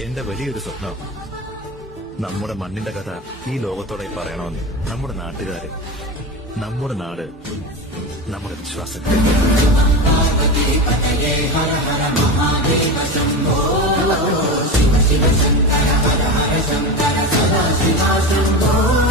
എന്റെ വലിയൊരു സ്വപ്നം നമ്മുടെ മണ്ണിന്റെ കഥ ഈ ലോകത്തോടെ പറയണമെന്ന്. നമ്മുടെ നാട്ടുകാര്, നമ്മുടെ നാട്, നമ്മുടെ വിശ്വാസം. ശിവ ശിവ ശങ്കര ഹര ഹര ശങ്കര സദാ ശിവ ശംഭോ